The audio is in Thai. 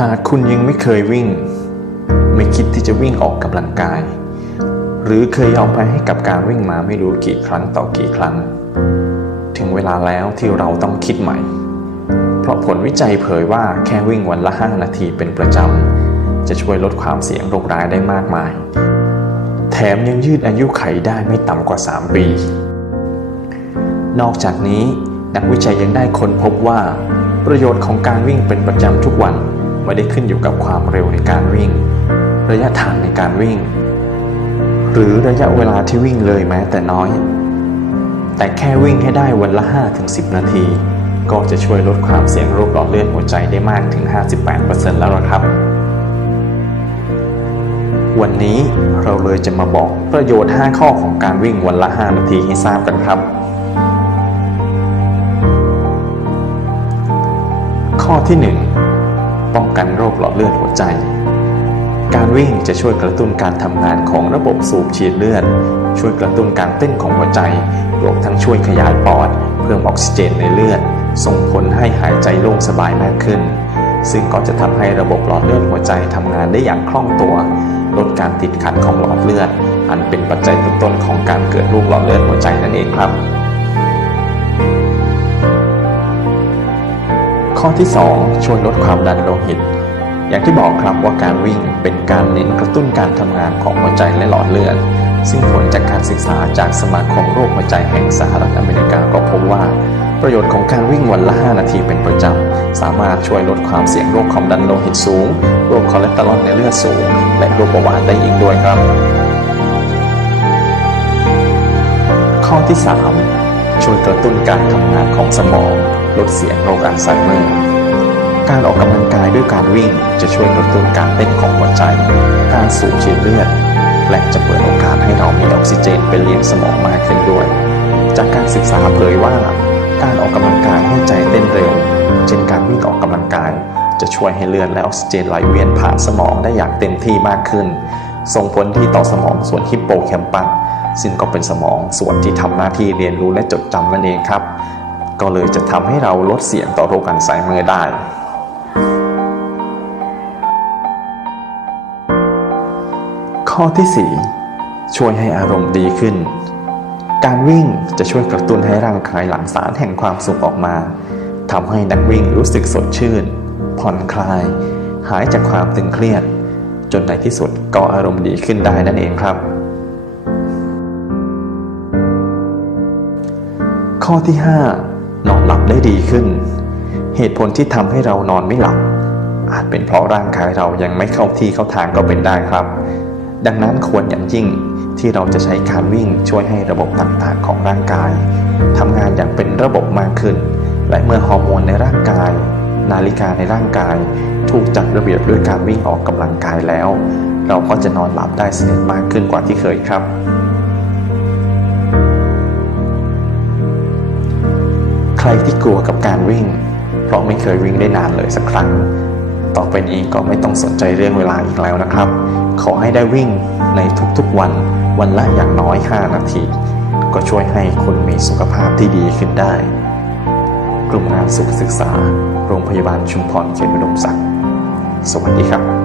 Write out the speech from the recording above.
หากคุณยังไม่เคยวิ่ง ไม่คิดที่จะวิ่งออกกำลังกาย หรือเคยยอมแพ้ให้กับการวิ่งมาไม่รู้กี่ครั้งต่อกี่ครั้ง ถึงเวลาแล้วที่เราต้องคิดใหม่ เพราะผลวิจัยเผยว่าแค่วิ่งวันละ 5 นาทีเป็นประจำ จะช่วยลดความเสี่ยงโรคร้ายได้มากมาย แถมยังยืดอายุไขได้ไม่ต่ำกว่า 3 ปี นอกจากนี้นักวิจัยยังได้ค้นพบว่า ประโยชน์ของการวิ่งเป็นประจำทุกวัน ไม่ได้ขึ้นอยู่กับความเร็วในการวิ่ง ระยะทางในการวิ่ง หรือระยะเวลาที่วิ่งเลยแม้แต่น้อย แต่แค่วิ่งให้ได้วันละ 5-10 นาที ก็จะช่วยลดความเสี่ยงโรคหลอดเลือดหัวใจได้มากถึง 58%แล้วละครับ วันนี้เราเลยจะมาบอกประโยชน์ 5 ข้อของการวิ่งวันละ 5 นาทีให้ทราบกันครับข้อที่ 1 ป้องกันโรคหลอดเลือดหัวใจ การวิ่งจะช่วยกระตุ้นการทำงานของระบบสูบฉีดเลือด ช่วยกระตุ้นการเต้นของหัวใจรวมทั้งช่วยขยายปอด เพิ่มออกซิเจนในเลือด ส่งผลให้หายใจโล่งสบายมากขึ้น ซึ่งก็จะทำให้ระบบหลอดเลือดหัวใจทำงานได้อย่างคล่องตัว ลดการติดขัดของหลอดเลือด อันเป็นปัจจัยต้นๆของการเกิดโรคหลอดเลือดหัวใจนั่นเองครับ ข้อที่ 2 ช่วยลดความดันโลหิต อย่างที่บอกครับว่าการวิ่งเป็นการเน้นกระตุ้นการทำงานของหัวใจและหลอดเลือด ซึ่งผลจากการศึกษาจากสมาคมโรคหัวใจแห่งสหรัฐอเมริกาก็พบว่า ประโยชน์ของการวิ่งวันละ 5 นาทีเป็นประจำ สามารถช่วยลดความเสี่ยงโรคความดันโลหิตสูง โรคคอเลสเตอรอลในเลือดสูง และโรคเบาหวานได้อีกด้วยครับ ข้อที่ 3 ช่วยกระตุ้นการทำงานของสมอง ลดเสี่ยงโรคอัลไซเมอร์ การออกกำลังกายด้วยการวิ่งจะช่วยกระตุ้นการเต้นของหัวใจ การสูบฉีดเลือด และจะเปิดโอกาสให้เรามีออกซิเจนไปเลี้ยงสมองมากขึ้นด้วย จากการศึกษาเผยว่า การออกกำลังกายให้ใจเต้นเร็ว เช่นการวิ่งออกกำลังกาย จะช่วยให้เลือดและออกซิเจนไหลเวียนผ่านสมองได้อย่างเต็มที่มากขึ้น ส่งผลที่ต่อสมองส่วนฮิปโปแคมปัสซึ่งก็เป็นสมองส่วนที่ทำหน้าที่เรียนรู้และจดจำนั่นเองครับ ก็เลยจะทำให้เราลดเสี่ยงต่อโรคอัลไซเมอร์ได้ ข้อที่ 4 ช่วยให้อารมณ์ดีขึ้น การวิ่งจะช่วยกระตุ้นให้ร่างกายหลั่งสารแห่งความสุขออกมาทำให้นักวิ่งรู้สึกสดชื่น ผ่อนคลาย หายจากความตึงเครียด จนในที่สุดก็อารมณ์ดีขึ้นได้นั่นเองครับ ข้อที่ 5 หลับได้ดีขึ้น เหตุผลที่ทำให้เรานอนไม่หลับ อาจเป็นเพราะร่างกายเรายังไม่เข้าที่เข้าทางก็เป็นได้ครับ ดังนั้นควรอย่างยิ่งที่เราจะใช้การวิ่งช่วยให้ระบบต่างๆของร่างกายทำงานอย่างเป็นระบบมากขึ้น และเมื่อฮอร์โมนในร่างกาย นาฬิกาในร่างกาย ถูกจัดระเบียบด้วยการวิ่งออกกำลังกายแล้ว เราก็จะนอนหลับได้สนิทมากขึ้นกว่าที่เคยครับ ที่กลัวกับการวิ่ง เพราะไม่เคยวิ่งได้นานเลยสักครั้ง ต่อไปนี้ก็ไม่ต้องสนใจเรื่องเวลาอีกแล้วนะครับ ขอให้ได้วิ่งในทุกๆวัน วันละอย่างน้อย 5 นาที ก็ช่วยให้คุณมีสุขภาพที่ดีขึ้นได้ กลุ่มงานสุขศึกษา โรงพยาบาลชุมพรเขตอุดมศักดิ์สวัสดีครับ